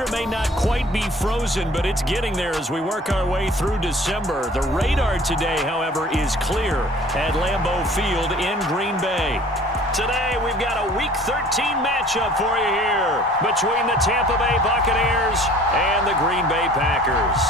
tundra may not quite be frozen, but it's getting there as we work our way through December. The radar today, however, is clear at Lambeau Field in Green Bay. Today, we've got a Week 13 matchup for you here between the Tampa Bay Buccaneers and the Green Bay Packers.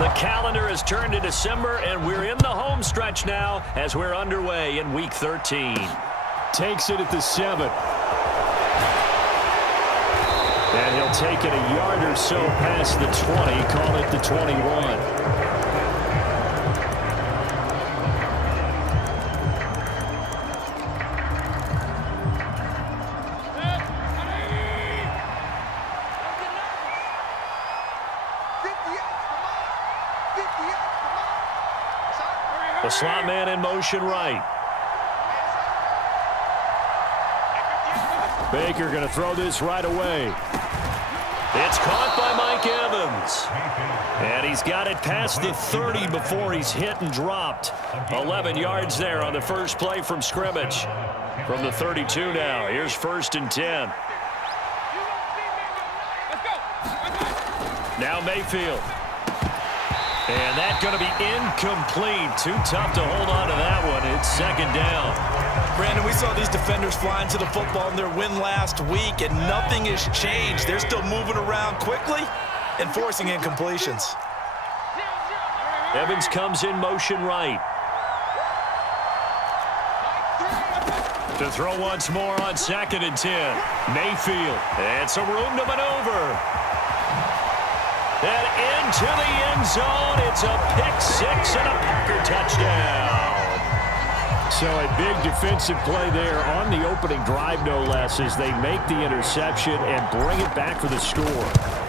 The calendar has turned to December, and we're in the home stretch now as we're underway in Week 13. Takes it at the 7. And he'll take it a yard or so past the 20, call it the 21. The slot man in motion right. Baker going to throw this right away. It's caught by Mike Evans. And he's got it past the 30 before he's hit and dropped. 11 yards there on the first play from scrimmage. From the 32 now. Here's 1st and 10. Now Mayfield. And that's going to be incomplete. Too tough to hold on to that one. It's 2nd down. Brandon, we saw these defenders flying to the football in their win last week, and nothing has changed. They're still moving around quickly and forcing incompletions. Evans comes in motion right. To throw once more on 2nd and 10. Mayfield. And some room to maneuver. And into the end zone. It's a pick-6 and a Packer touchdown. So a big defensive play there on the opening drive, no less, as they make the interception and bring it back for the score.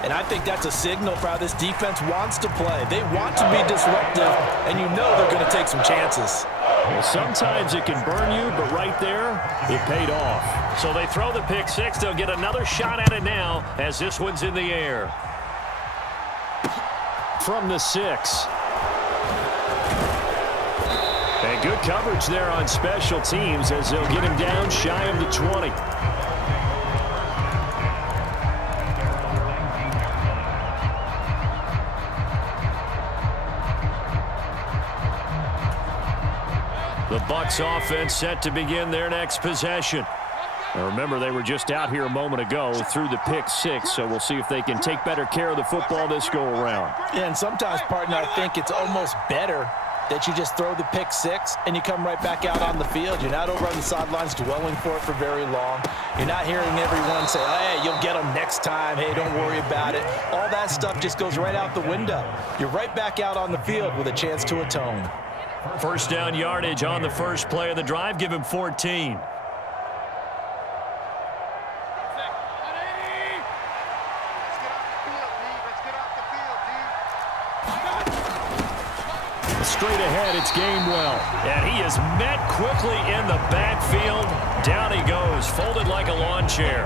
And I think that's a signal for how this defense wants to play. They want to be disruptive, and you know they're going to take some chances. Well, sometimes it can burn you, but right there, it paid off. So they throw the pick-6. They'll get another shot at it now as this one's in the air. From the 6. And good coverage there on special teams as they'll get him down shy of the 20. The Bucs offense set to begin their next possession. Now remember, they were just out here a moment ago through the pick-6, so we'll see if they can take better care of the football this go-around. Yeah, and sometimes, partner, I think it's almost better that you just throw the pick-6 and you come right back out on the field. You're not over on the sidelines dwelling for it for very long. You're not hearing everyone say, hey, you'll get them next time. Hey, don't worry about it. All that stuff just goes right out the window. You're right back out on the field with a chance to atone. First down yardage on the first play of the drive. Give him 14. Straight ahead, it's Gainwell. And he is met quickly in the backfield. Down he goes, folded like a lawn chair.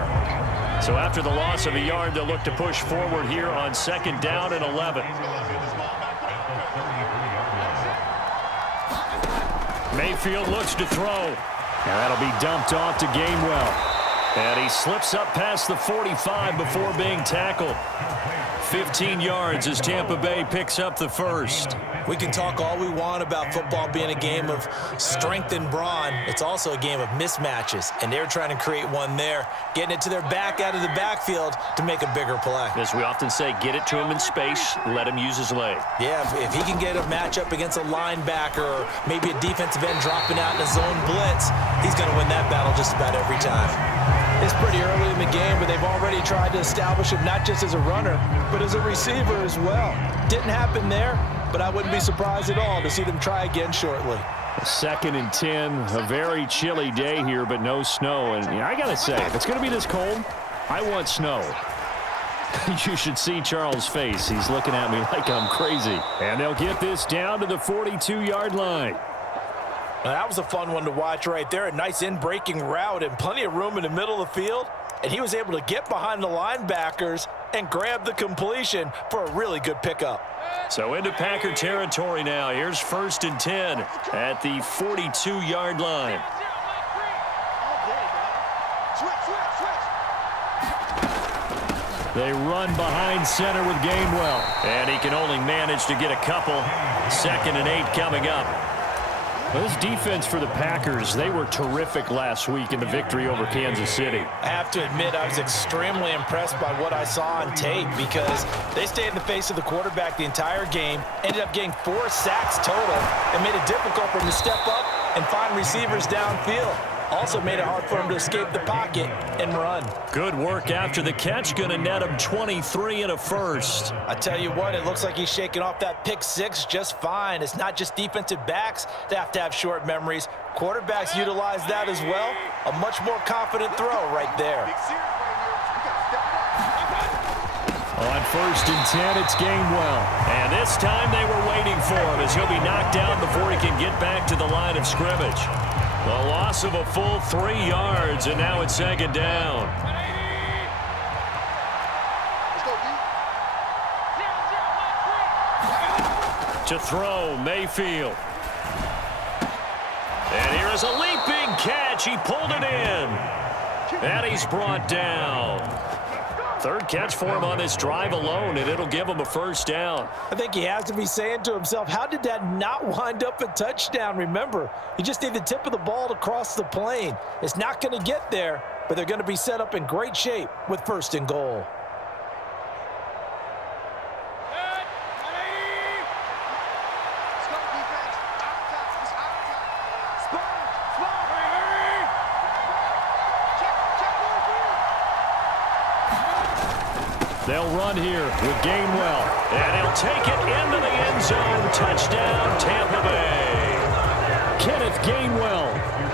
So after the loss of a yard, they'll look to push forward here on 2nd down and 11. Mayfield looks to throw. And that'll be dumped off to Gainwell. And he slips up past the 45 before being tackled. 15 yards as Tampa Bay picks up the first. We can talk all we want about football being a game of strength and brawn. It's also a game of mismatches, and they're trying to create one there, getting it to their back out of the backfield to make a bigger play. As we often say, get it to him in space, let him use his leg. Yeah, if he can get a matchup against a linebacker or maybe a defensive end dropping out in a zone blitz, he's going to win that battle just about every time. It's pretty early in the game, but they've already tried to establish him not just as a runner, but as a receiver as well. Didn't happen there, but I wouldn't be surprised at all to see them try again shortly. 2nd and 10, a very chilly day here, but no snow. And I got to say, if it's going to be this cold, I want snow. You should see Charles' face. He's looking at me like I'm crazy. And they'll get this down to the 42-yard line. Now, that was a fun one to watch right there. A nice in-breaking route and plenty of room in the middle of the field. and he was able to get behind the linebackers and grab the completion for a really good pickup. So into Packer territory now. Here's 1st and 10 at the 42-yard line. They run behind center with Gainwell. And he can only manage to get a couple. 2nd and 8 coming up. Well, this defense for the Packers, they were terrific last week in the victory over Kansas City. I have to admit, I was extremely impressed by what I saw on tape because they stayed in the face of the quarterback the entire game, ended up getting 4 sacks total, and made it difficult for him to step up and find receivers downfield. Also made it hard for him to escape the pocket and run. Good work after the catch. Going to net him 23 and a first. I tell you what, it looks like he's shaking off that pick 6 just fine. It's not just defensive backs that have to have short memories. Quarterbacks utilize that as well. A much more confident throw right there. On 1st and 10, it's Gainwell. And this time they were waiting for him as he'll be knocked down before he can get back to the line of scrimmage. The loss of a full 3 yards, and now it's 2nd down. To throw, Mayfield. And here is a leaping catch. He pulled it in. And he's brought down. 3rd catch for him on this drive alone, and it'll give him a 1st down. I think he has to be saying to himself, how did that not wind up a touchdown? Remember, you just need the tip of the ball to cross the plane. It's not going to get there, but they're going to be set up in great shape with 1st and goal. They'll run here with Gainwell. And he'll take it into the end zone. Touchdown, Tampa Bay. Kenneth Gainwell,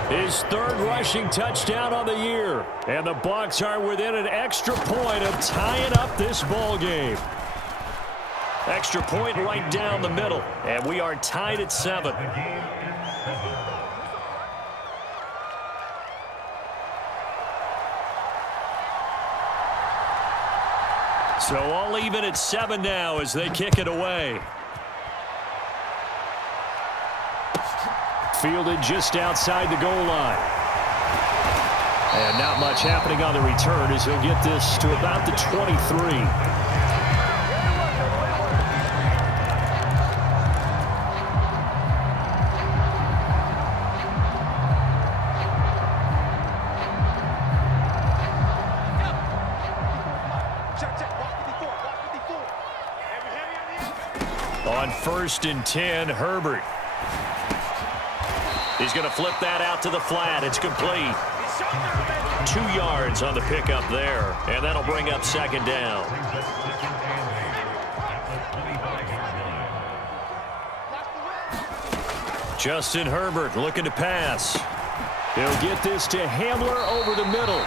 his 3rd rushing touchdown on the year. And the Bucs are within an extra point of tying up this ball game. Extra point right down the middle. And we are tied at 7. So all even at 7 now as they kick it away. Fielded just outside the goal line. And not much happening on the return as he'll get this to about the 23. On 1st and 10, Herbert. He's going to flip that out to the flat. It's complete. 2 yards on the pickup there, and that'll bring up 2nd down. Justin Herbert looking to pass. He'll get this to Hamler over the middle.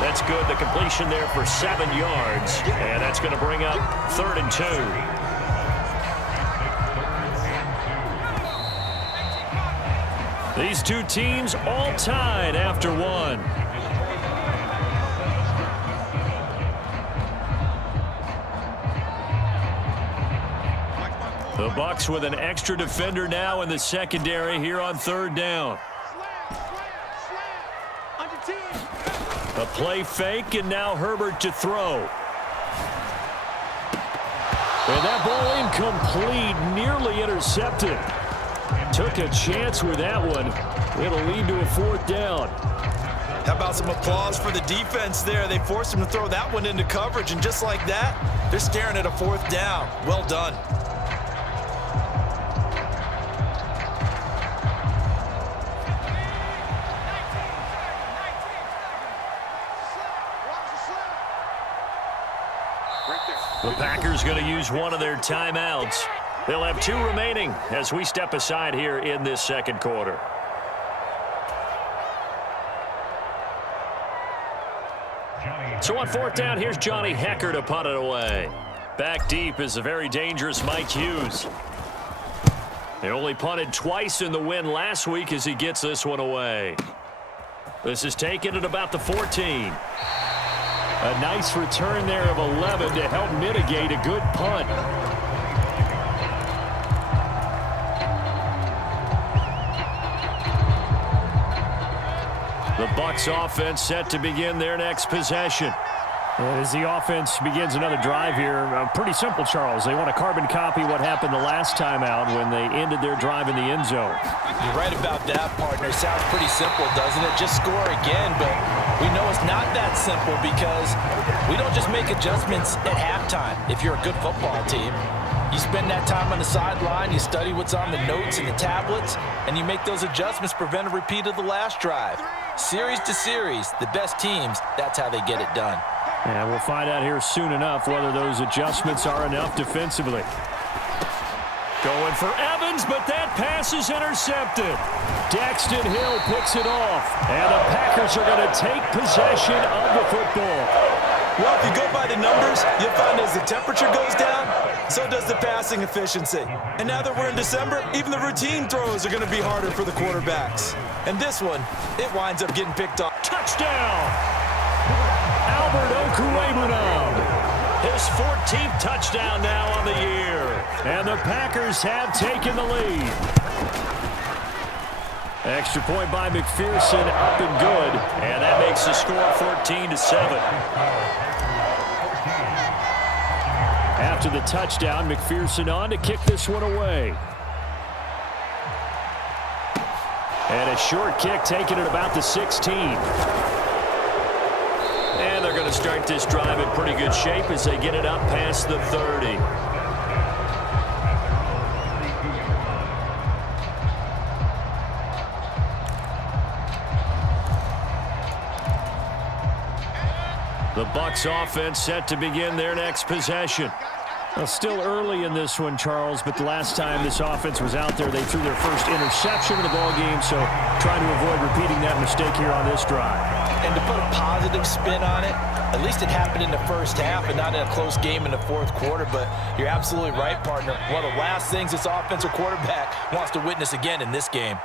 That's good. The completion there for 7 yards, and that's going to bring up 3rd and 2. These two teams all tied after 1. The Bucs with an extra defender now in the secondary here on 3rd down. A play fake, and now Herbert to throw. And that ball incomplete, nearly intercepted. Took a chance with that one. It'll lead to a 4th down. How about some applause for the defense there? They forced him to throw that one into coverage, and just like that, they're staring at a 4th down. Well done. The Packers going to use one of their timeouts. They'll have 2 remaining as we step aside here in this 2nd quarter. So on 4th down, here's Johnny Hecker to punt it away. Back deep is a very dangerous Mike Hughes. They only punted twice in the win last week as he gets this one away. This is taken at about the 14. A nice return there of 11 to help mitigate a good punt. The Bucs offense set to begin their next possession. As the offense begins another drive here, pretty simple, Charles. They want to carbon copy what happened the last time out when they ended their drive in the end zone. You're right about that, partner. Sounds pretty simple, doesn't it? Just score again, but we know it's not that simple because we don't just make adjustments at halftime. If you're a good football team, you spend that time on the sideline, you study what's on the notes and the tablets, and you make those adjustments, prevent a repeat of the last drive. Series to series, the best teams, that's how they get it done. And we'll find out here soon enough whether those adjustments are enough defensively. Going for Evans, but that pass is intercepted. Daxton Hill picks it off, and the Packers are going to take possession of the football. Well, if you go by the numbers, you'll find as the temperature goes down, so does the passing efficiency. And now that we're in December, even the routine throws are going to be harder for the quarterbacks. And this one, it winds up getting picked off. Touchdown! Albert Okwuegbunam, his 14th touchdown now on the year. And the Packers have taken the lead. Extra point by McPherson, up and good. And that makes the score 14-7. After the touchdown, McPherson on to kick this one away. And a short kick taken at about the 16. And they're going to start this drive in pretty good shape as they get it up past the 30. The Bucs offense set to begin their next possession. Well, still early in this one, Charles, but the last time this offense was out there, they threw their first interception of the ball game, so trying to avoid repeating that mistake here on this drive. And to put a positive spin on it, at least it happened in the first half and not in a close game in the fourth quarter, but you're absolutely right, partner. One of the last things this offensive quarterback wants to witness again in this game.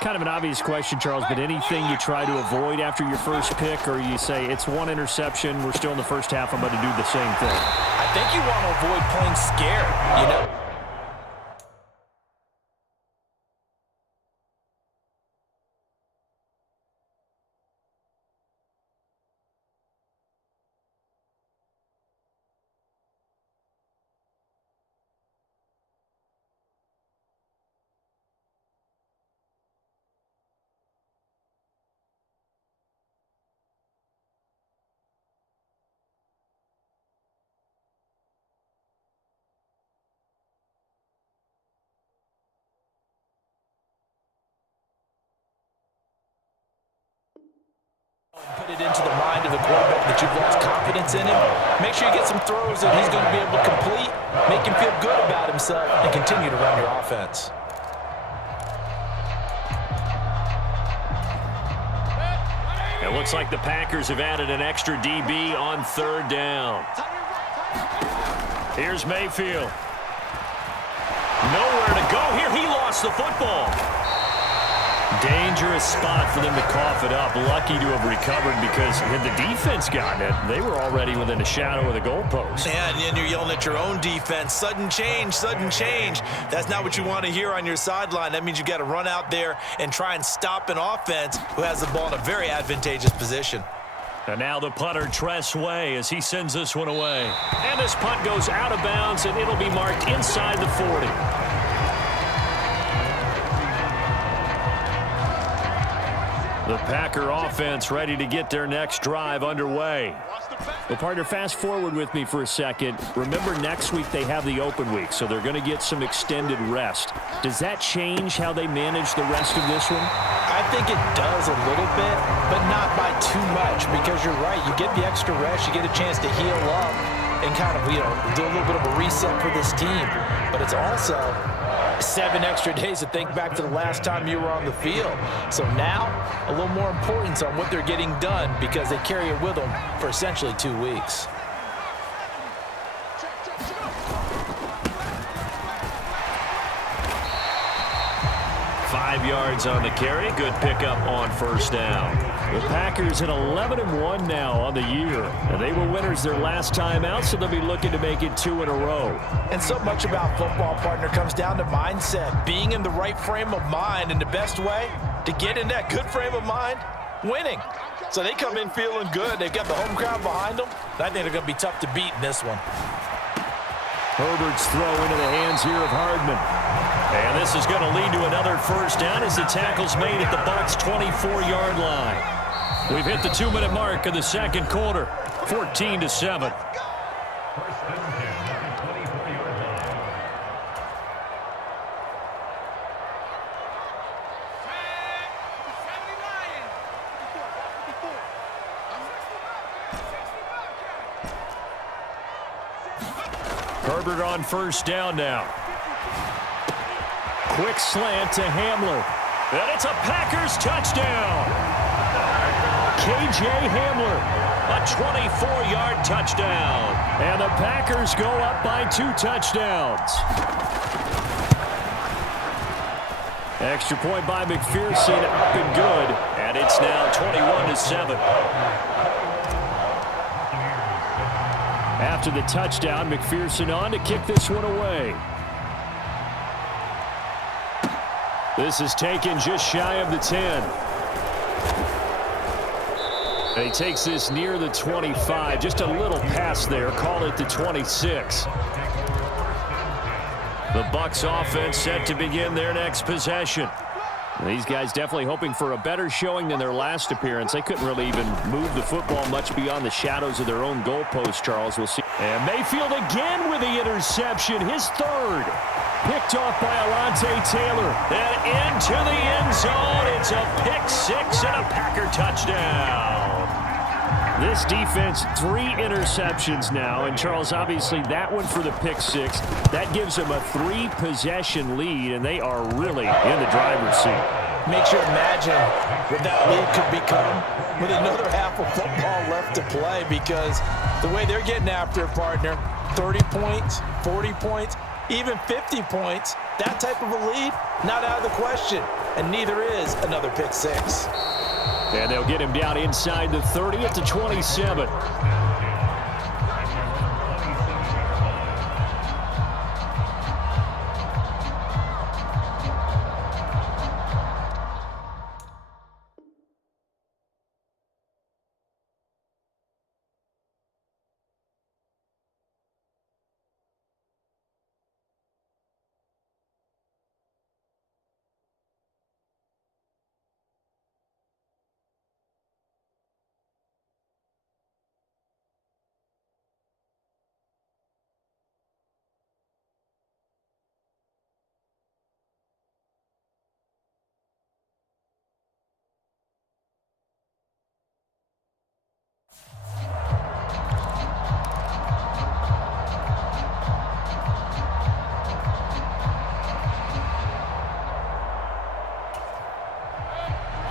Kind of an obvious question, Charles, but anything you try to avoid after your first pick, or you say it's one interception, we're still in the first half, I'm going to do the same thing? I think you want to avoid playing scared, you know. Put it into the mind of the quarterback that you've lost confidence in him. Make sure you get some throws that he's going to be able to complete, make him feel good about himself, and continue to run your offense. It looks like the Packers have added an extra DB on third down. Here's Mayfield. Nowhere to go here. He lost the football. Dangerous spot for them to cough it up. Lucky to have recovered because had the defense gotten it, they were already within a shadow of the goalpost. Yeah, and you're yelling at your own defense. Sudden change, sudden change. That's not what you want to hear on your sideline. That means you got to run out there and try and stop an offense who has the ball in a very advantageous position. And now the punter, Tress Way, as he sends this one away. And this punt goes out of bounds, and it'll be marked inside the 40. The Packer offense ready to get their next drive underway. Well, partner, fast forward with me for a second. Remember, next week they have the open week, so they're going to get some extended rest. Does that change how they manage the rest of this one? I think it does a little bit, but not by too much, because you're right. You get the extra rest, you get a chance to heal up and kind of, do a little bit of a reset for this team. But it's also 7 extra days to think back to the last time you were on the field. So now, a little more importance on what they're getting done because they carry it with them for essentially 2 weeks. Five yards on the carry. Good pickup on first down. The Packers at 11-1 now on the year. And they were winners their last time out, so they'll be looking to make it 2 in a row. And so much about football, partner, comes down to mindset, being in the right frame of mind. And the best way to get in that good frame of mind, winning. So they come in feeling good. They've got the home crowd behind them. I think they're going to be tough to beat in this one. Herbert's throw into the hands here of Hardman. And this is going to lead to another first down as the tackle's made at the Bucs' 24-yard line. We've hit the 2-minute mark of the second quarter, 14-7. Herbert on first down now. Quick slant to Hamler. And it's a Packers touchdown. K.J. Hamler, a 24-yard touchdown. And the Packers go up by 2 touchdowns. Extra point by McPherson, up and good. And it's now 21-7. After the touchdown, McPherson on to kick this one away. This is taken just shy of the 10. And he takes this near the 25. Just a little pass there. Call it the 26. The Bucs offense set to begin their next possession. These guys definitely hoping for a better showing than their last appearance. They couldn't really even move the football much beyond the shadows of their own goalpost, Charles. We'll see. And Mayfield again with the interception. His third. Picked off by Alontae Taylor. And into the end zone. It's a pick 6 and a Packer touchdown. This defense, 3 interceptions now. And, Charles, obviously that one for the pick 6. That gives them a 3-possession lead, and they are really in the driver's seat. Makes you imagine what that lead could become with another half of football left to play, because the way they're getting after it, partner, 30 points, 40 points, even 50 points, that type of a lead, not out of the question. And neither is another pick 6. And they'll get him down inside the 30 at the 27.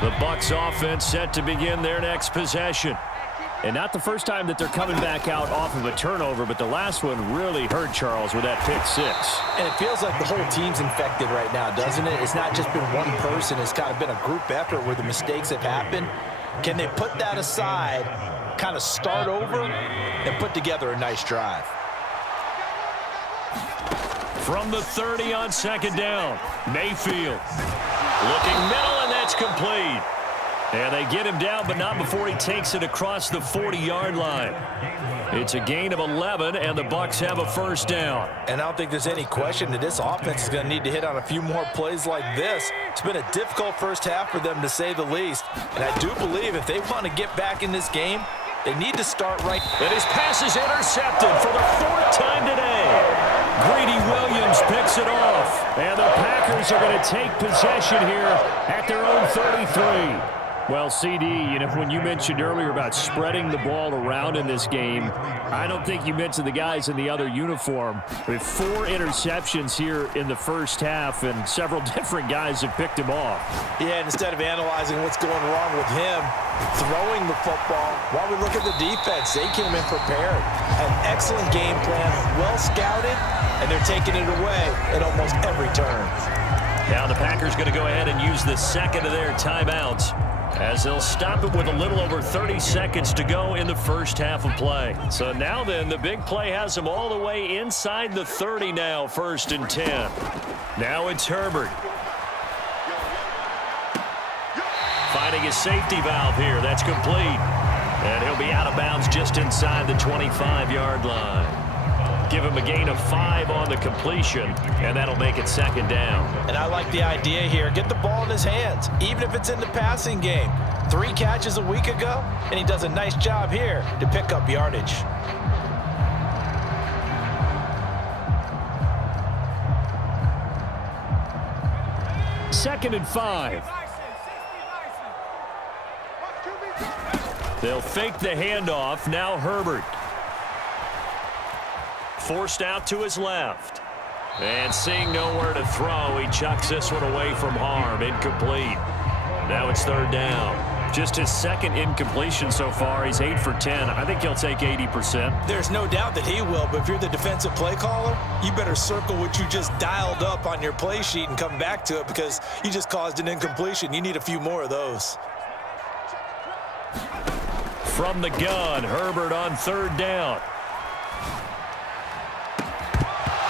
The Bucs offense set to begin their next possession. And not the first time that they're coming back out off of a turnover, but the last one really hurt, Charles, with that pick 6. And it feels like the whole team's infected right now, doesn't it? It's not just been one person. It's kind of been a group effort where the mistakes have happened. Can they put that aside, kind of start over, and put together a nice drive? From the 30 on second down, Mayfield. Looking middle, and that's complete. And they get him down, but not before he takes it across the 40-yard line. It's a gain of 11, and the Bucs have a first down. And I don't think there's any question that this offense is going to need to hit on a few more plays like this. It's been a difficult first half for them, to say the least. And I do believe if they want to get back in this game, they need to start right. And his pass is intercepted for the 4th time today. Greedy Williams picks it off. And the Packers are going to take possession here at their own 33. Well, CD, you know, when you mentioned earlier about spreading the ball around in this game, I don't think you mentioned the guys in the other uniform. We have 4 interceptions here in the first half, and several different guys have picked him off. Yeah, and instead of analyzing what's going wrong with him throwing the football, while we look at the defense, they came in prepared. An excellent game plan, well scouted, and they're taking it away at almost every turn. Now the Packers going to go ahead and use the second of their timeouts. as they'll stop it with a little over 30 seconds to go in the first half of play. So now then, the big play has them all the way inside the 30 now, 1st and 10. Now it's Herbert. Finding a safety valve here. That's complete. And he'll be out of bounds just inside the 25-yard line. Give him a gain of 5 on the completion, and that'll make it 2nd down. And I like the idea here. Get the ball in his hands, even if it's in the passing game. 3 catches a week ago, and he does a nice job here to pick up yardage. Second and 5. They'll fake the handoff. Now Herbert. Forced out to his left. And seeing nowhere to throw, he chucks this one away from harm. Incomplete. Now it's 3rd down. Just his 2nd incompletion so far. He's 8 for 10. I think he'll take 80%. There's no doubt that he will, but if you're the defensive play caller, you better circle what you just dialed up on your play sheet and come back to it because you just caused an incompletion. You need a few more of those. From the gun, Herbert on 3rd down.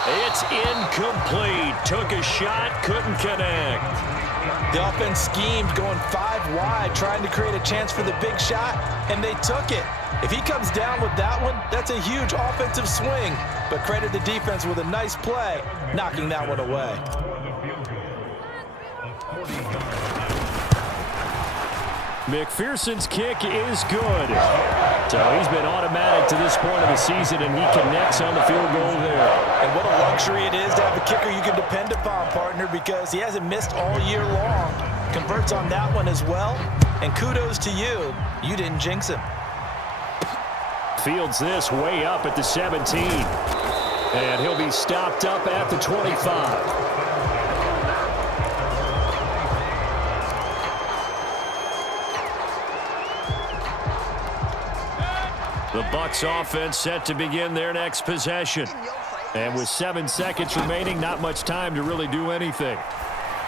It's incomplete. Took a shot, couldn't connect. The offense schemed going 5 wide, trying to create a chance for the big shot, and they took it. If he comes down with that one, that's a huge offensive swing. But credit the defense with a nice play, knocking that one away. McPherson's kick is good. So he's been automatic to this point of the season, and he connects on the field goal there. And what a luxury it is to have a kicker you can depend upon, partner, because he hasn't missed all year long. Converts on that one as well, and kudos to you. You didn't jinx him. Fields this way up at the 17. And he'll be stopped up at the 25. The Bucs offense set to begin their next possession. And with 7 seconds remaining, not much time to really do anything.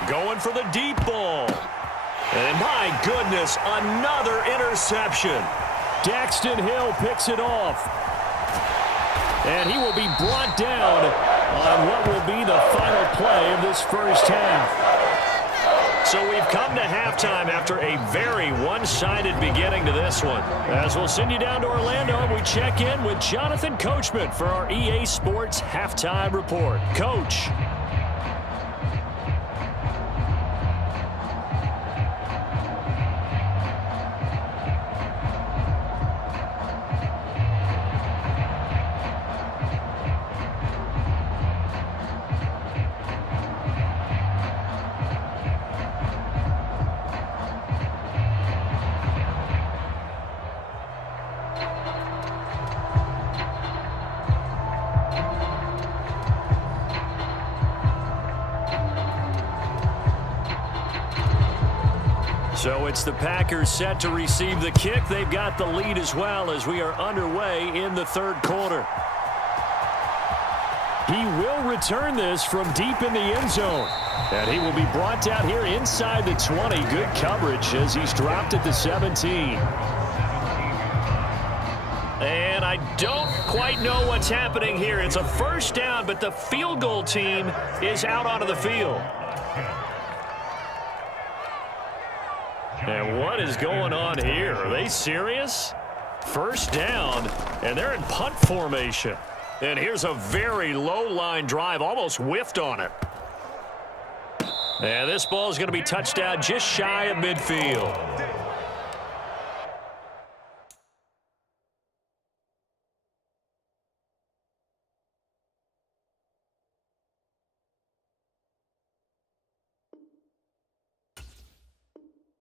Going for the deep ball. And my goodness, another interception. Daxton Hill picks it off. And he will be brought down on what will be the final play of this first half. So we've come to halftime after a very one-sided beginning to this one. As we'll send you down to Orlando, and we check in with Jonathan Coachman for our EA Sports Halftime Report. Coach. So it's the Packers set to receive the kick. They've got the lead as well as we are underway in the 3rd quarter. He will return this from deep in the end zone. And he will be brought down here inside the 20. Good coverage as he's dropped at the 17. And I don't quite know what's happening here. It's a 1st down, but the field goal team is out onto the field. And what is going on here? Are they serious? 1st down, and they're in punt formation. And here's a very low-line drive, almost whiffed on it. And this ball is going to be touched down just shy of midfield.